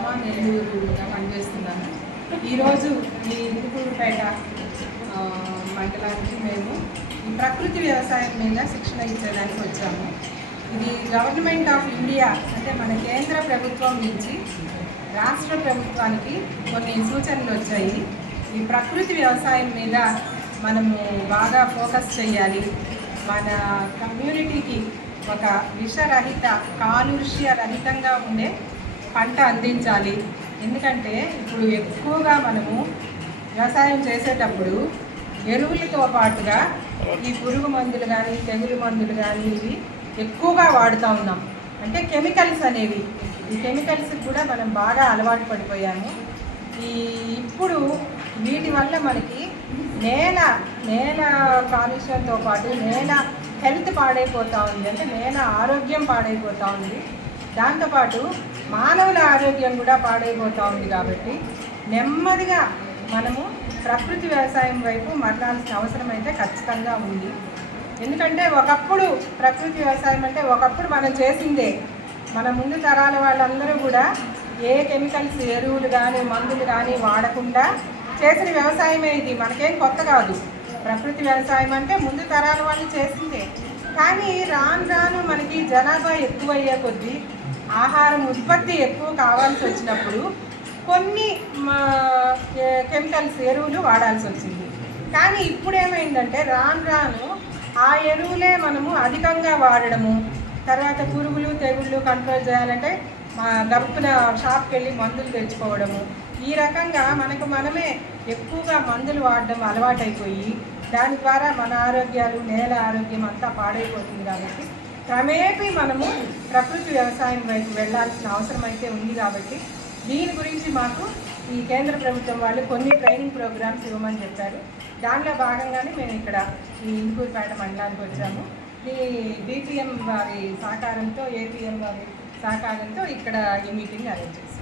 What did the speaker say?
నేను నెల్లూరుగా పనిచేస్తున్నాను. ఈరోజు ఈ ఇందుకూరుపేట మండలానికి మేము ఈ ప్రకృతి వ్యవసాయం మీద శిక్షణ ఇచ్చేదానికి వచ్చాము. ఇది గవర్నమెంట్ ఆఫ్ ఇండియా అంటే మన కేంద్ర ప్రభుత్వం నుంచి రాష్ట్ర ప్రభుత్వానికి కొన్ని సూచనలు వచ్చాయి. ఈ ప్రకృతి వ్యవసాయం మీద మనము బాగా ఫోకస్ చేయాలి. మన కమ్యూనిటీకి ఒక విషరహిత కాలుష్య రహితంగా ఉండే పంట అందించాలి. ఎందుకంటే ఇప్పుడు ఎక్కువగా మనము వ్యవసాయం చేసేటప్పుడు ఎరువులతో పాటుగా ఈ పురుగు మందులు కానీ తెగులు మందులు కానీ ఇవి ఎక్కువగా వాడుతూ ఉన్నాం. అంటే కెమికల్స్ అనేవి. ఈ కెమికల్స్ కూడా మనం బాగా అలవాటు పడిపోయాము. ఈ ఇప్పుడు వీటి వల్ల మనకి నేల నేల కాలుష్యంతో పాటు నేల హెల్త్ పాడైపోతూ ఉంది. అంటే నేల ఆరోగ్యం పాడైపోతూ ఉంది. దాంతోపాటు మానవుల ఆరోగ్యం కూడా పాడైపోతూ ఉంది కాబట్టి నెమ్మదిగా మనము ప్రకృతి వ్యవసాయం వైపు మరణాల్సిన అవసరం అయితే ఖచ్చితంగా ఉంది. ఎందుకంటే ఒకప్పుడు ప్రకృతి వ్యవసాయం అంటే ఒకప్పుడు మనం చేసిందే. మన ముందు తరాల వాళ్ళందరూ కూడా ఏ కెమికల్స్ ఎరువులు కానీ మందులు కానీ వాడకుండా చేసిన వ్యవసాయమే ఇది. మనకేం కొత్త కాదు. ప్రకృతి వ్యవసాయం అంటే ముందు తరాల వాళ్ళు చేసిందే. కానీ రాను రాను మనకి జనాభా ఎక్కువయ్యే కొద్దీ ఆహారం ఉత్పత్తి ఎక్కువ కావాల్సి వచ్చినప్పుడు కొన్ని మా- కెమికల్స్ ఎరువులు వాడాల్సి వచ్చింది. కానీ ఇప్పుడు ఏమైందంటే రాను రాను ఆ ఎరువులే మనము అధికంగా వాడడము తర్వాత పురుగులు తెగుళ్ళు కంట్రోల్ చేయాలంటే మా గబుక్కున షాప్కి వెళ్ళి మందులు తెచ్చుకోవడము ఈ రకంగా మనకు మనమే ఎక్కువగా మందులు వాడడం అలవాటైపోయి దాని ద్వారా మన ఆరోగ్యాలు నేల ఆరోగ్యం అంతా పాడైపోతుంది కాబట్టి క్రమేపీ మనము ప్రకృతి వ్యవసాయం వైపు వెళ్ళాల్సిన అవసరం అయితే ఉంది కాబట్టి దీని గురించి మాకు ఈ కేంద్ర ప్రభుత్వం వాళ్ళు కొన్ని ట్రైనింగ్ ప్రోగ్రామ్స్ ఇవ్వమని చెప్పారు. దానిలో భాగంగానే మేము ఇక్కడ ఈ ఇంకూరుపేట మండలానికి వచ్చాము. ఈ డిపిఎం వారి సహకారంతో ఏపీఎం వారి సహకారంతో ఇక్కడ ఈ మీటింగ్ అరేంజ్ చేశాం